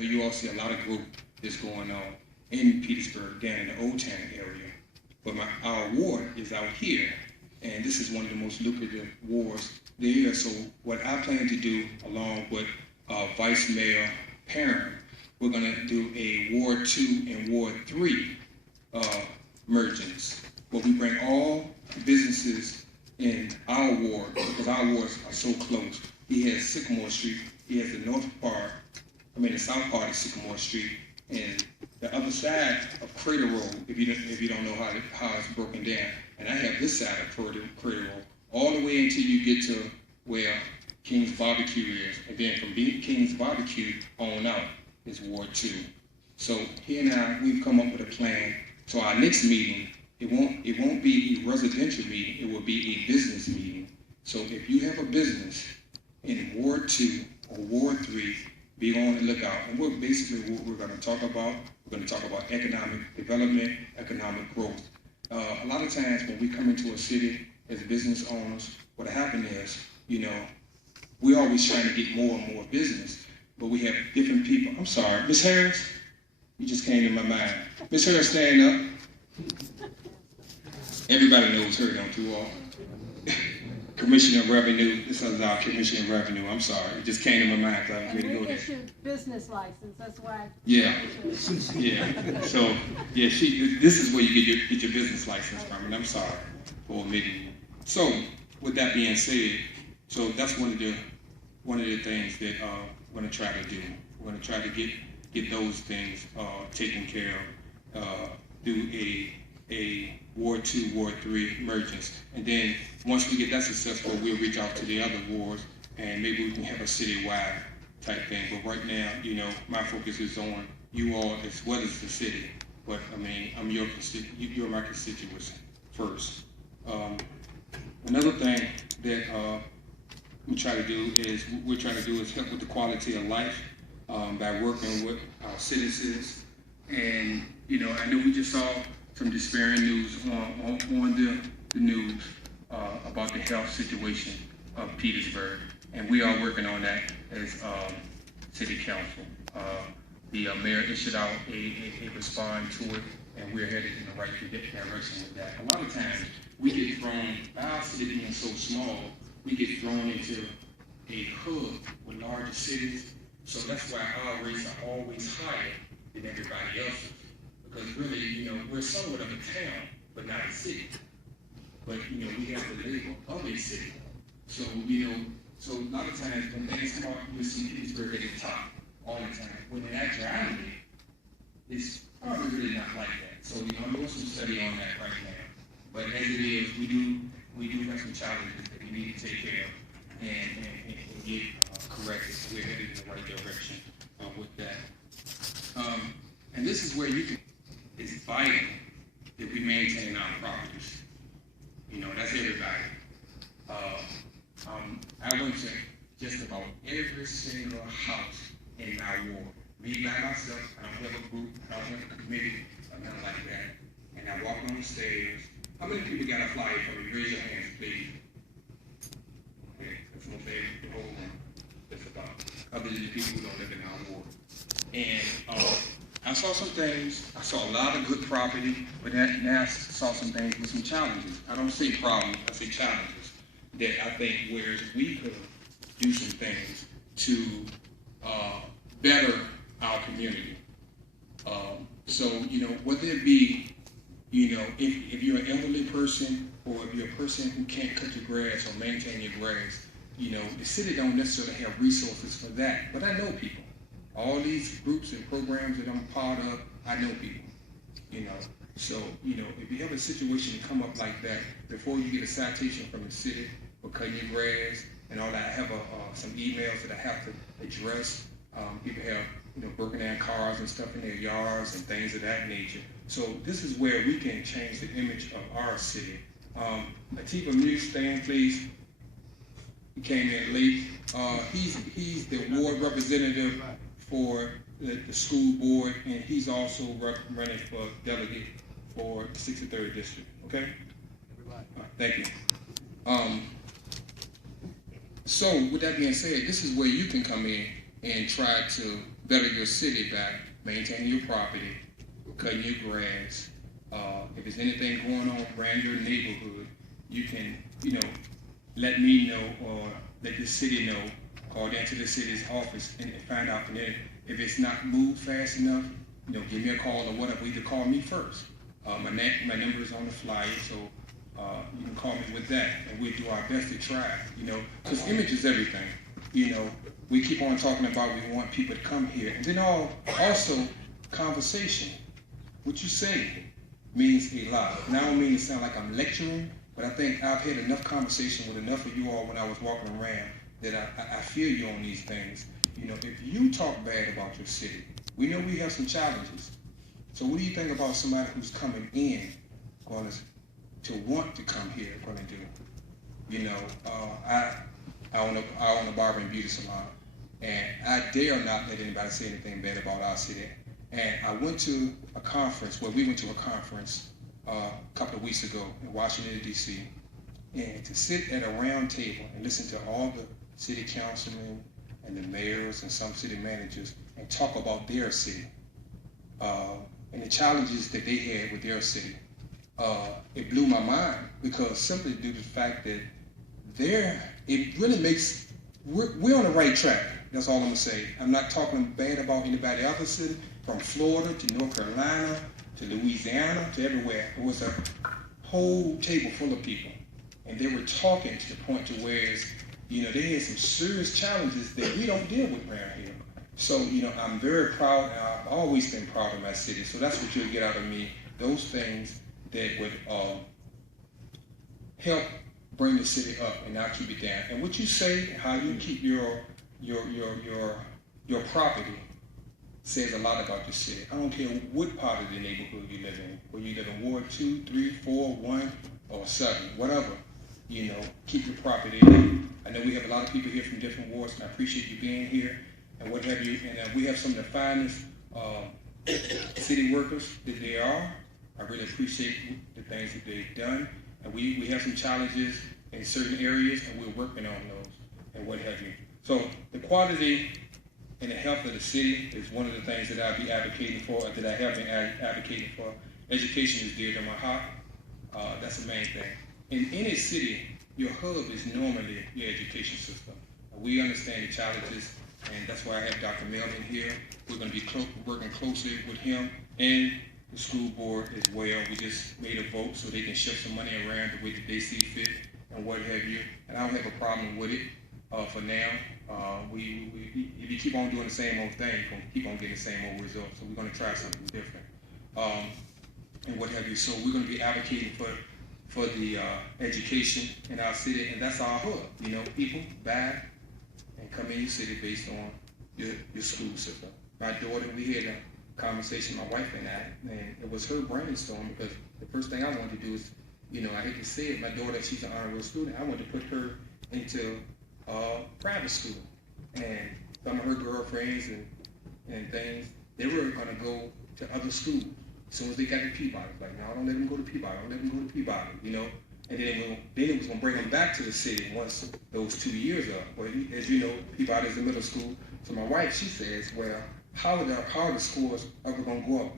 know you all see a lot of growth that's going on in Petersburg, down in the Old Town area. But our ward is out here, and this is one of the most lucrative wards there. So what I plan to do, along with Vice Mayor Perrin, we're going to do a Ward 2 and Ward 3 mergings, where we bring all businesses in our ward, because our wards are so close. He has Sycamore Street, he has the south part of Sycamore Street, and the other side of Crater Road, if you don't know how it's broken down. And I have this side of Crater Road, all the way until you get to where King's Barbecue is. And then from King's Barbecue on out is Ward 2. So he and I, we've come up with a plan. So our next meeting, it won't be a residential meeting, it will be a business meeting. So if you have a business in Ward 2 or Ward 3, be on the lookout. And what we're going to talk about, we're going to talk about economic development, economic growth. A lot of times when we come into a city as business owners, what happens is, we're always trying to get more and more business, but we have different people. I'm sorry, Miss Harris, you just came to my mind. Miss Harris, stand up. Everybody knows her, don't you all? Commissioner of Revenue, this is our Commissioner of Revenue, I'm sorry, it just came to my mind because I was ready to go there. Issued business license, that's why. Yeah, so, yeah, this is where you get your business license from, and I'm sorry for omitting you. So, with that being said, so that's one of the things that we're going to try to do. We're going to try to get those things taken care of through a Ward 2, Ward 3 mergence. And then once we get that successful, we'll reach out to the other wards and maybe we can have a citywide type thing. But right now, my focus is on you all as well as the city. But I mean, you're my constituents first. Another thing that we're trying to do is help with the quality of life by working with our citizens. And I know we just saw some despairing news on the news about the health situation of Petersburg, and we are working on that as City Council. The mayor issued out a response to it, and we're headed in the right direction with that. A lot of times we get thrown, by our city being so small, we get thrown into a hub with larger cities, so that's why our rates are always higher than everybody else's. Because really, we're somewhat of a town, but not a city. But, we have the label of a city. So, so a lot of times when things come out, you'll see Petersburg at the top all the time. When in actuality, it's probably really not like that. So, I'm doing some study on that right now. But as it is, we do have some challenges that we need to take care of and get corrected. So we're headed in the right direction with that. And this is where it's vital that we maintain our properties. That's everybody. I went to just about every single house in my ward. Me by myself, I don't have a group, I don't have a committee, or nothing like that. And I walked on the stairs. How many people got a flyer for me? Raise your hands, please. Okay, that's no fair. The whole room. That's about. Other than the people who don't live in our ward. And I saw some things. I saw a lot of good property, but now I saw some things with some challenges. I don't say problems, I say challenges that I think whereas we could do some things to better our community. So, whether it be, if you're an elderly person or if you're a person who can't cut your grass or maintain your grass, the city don't necessarily have resources for that, but I know people. All these groups and programs that I'm part of, I know people, So, if you have a situation come up like that, before you get a citation from the city for cutting your grass and all that, I have some emails that I have to address. People have, broken down cars and stuff in their yards and things of that nature. So this is where we can change the image of our city. Atiba Muse, stand please. He came in late. He's the ward representative for the school board, and he's also running for delegate for the 63rd district. Okay. Thank you. So with that being said, this is where you can come in and try to better your city by maintaining your property, cutting your grass. If there's anything going on around your neighborhood, you can, let me know or let the city know. Call down to the city's office and find out. And then if it's not moved fast enough, give me a call or whatever. Either call me first. My number is on the flyer, so you can call me with that, and we'll do our best to try. Because image is everything. We keep on talking about we want people to come here, and then also conversation. What you say means a lot. And I don't mean to sound like I'm lecturing, but I think I've had enough conversation with enough of you all when I was walking around that I feel you on these things. If you talk bad about your city, we know we have some challenges. So what do you think about somebody who's coming in, going to want to come here, going to do? I own a barber and beauty salon, and I dare not let anybody say anything bad about our city. And I went to a conference, we went to a conference a couple of weeks ago in Washington, D.C., and to sit at a round table and listen to all the city councilmen and the mayors and some city managers and talk about their city and the challenges that they had with their city. It blew my mind because simply due to the fact that it really makes, we're on the right track. That's all I'm gonna say. I'm not talking bad about anybody else's city, from Florida to North Carolina to Louisiana to everywhere. It was a whole table full of people, and they were talking to the point to where they had some serious challenges that we don't deal with around here. So I'm very proud, and I've always been proud of my city. So that's what you'll get out of me. Those things that would help bring the city up and not keep it down. And what you say, how you keep your property, says a lot about your city. I don't care what part of the neighborhood you live in, whether you live in Ward 2, 3, 4, 1, or 7, whatever. Keep your property in. I know we have a lot of people here from different wards, and I appreciate you being here and what have you. And we have some of the finest city workers that they are. I really appreciate the things that they've done. And we have some challenges in certain areas, and we're working on those and what have you. So the quality and the health of the city is one of the things that I'll be advocating for, that I have been advocating for. Education is dear to my heart. That's the main thing. In any city, your hub is normally your education system. We understand the challenges, and that's why I have Dr. Melvin here. We're going to be working closely with him and the school board as well. We just made a vote so they can shift some money around the way that they see fit and what have you. And I don't have a problem with it for now. If you keep on doing the same old thing, you're going to keep on getting the same old results. So we're going to try something different and what have you. So we're going to be advocating for the education in our city, and that's our hub. People buy and come in your city based on your school system. My daughter, we had a conversation, my wife and I, and it was her brainstorm because the first thing I wanted to do is, I hate to say it, my daughter, she's an honor roll student. I wanted to put her into private school, and some of her girlfriends and things, they were going to go to other schools. As soon as they got to Peabody, like, no, don't let them go to Peabody, don't let them go to Peabody, And then it was going to bring them back to the city once those 2 years are up. Well, as you know, Peabody is the middle school. So my wife, she says, well, how are the scores ever going to go up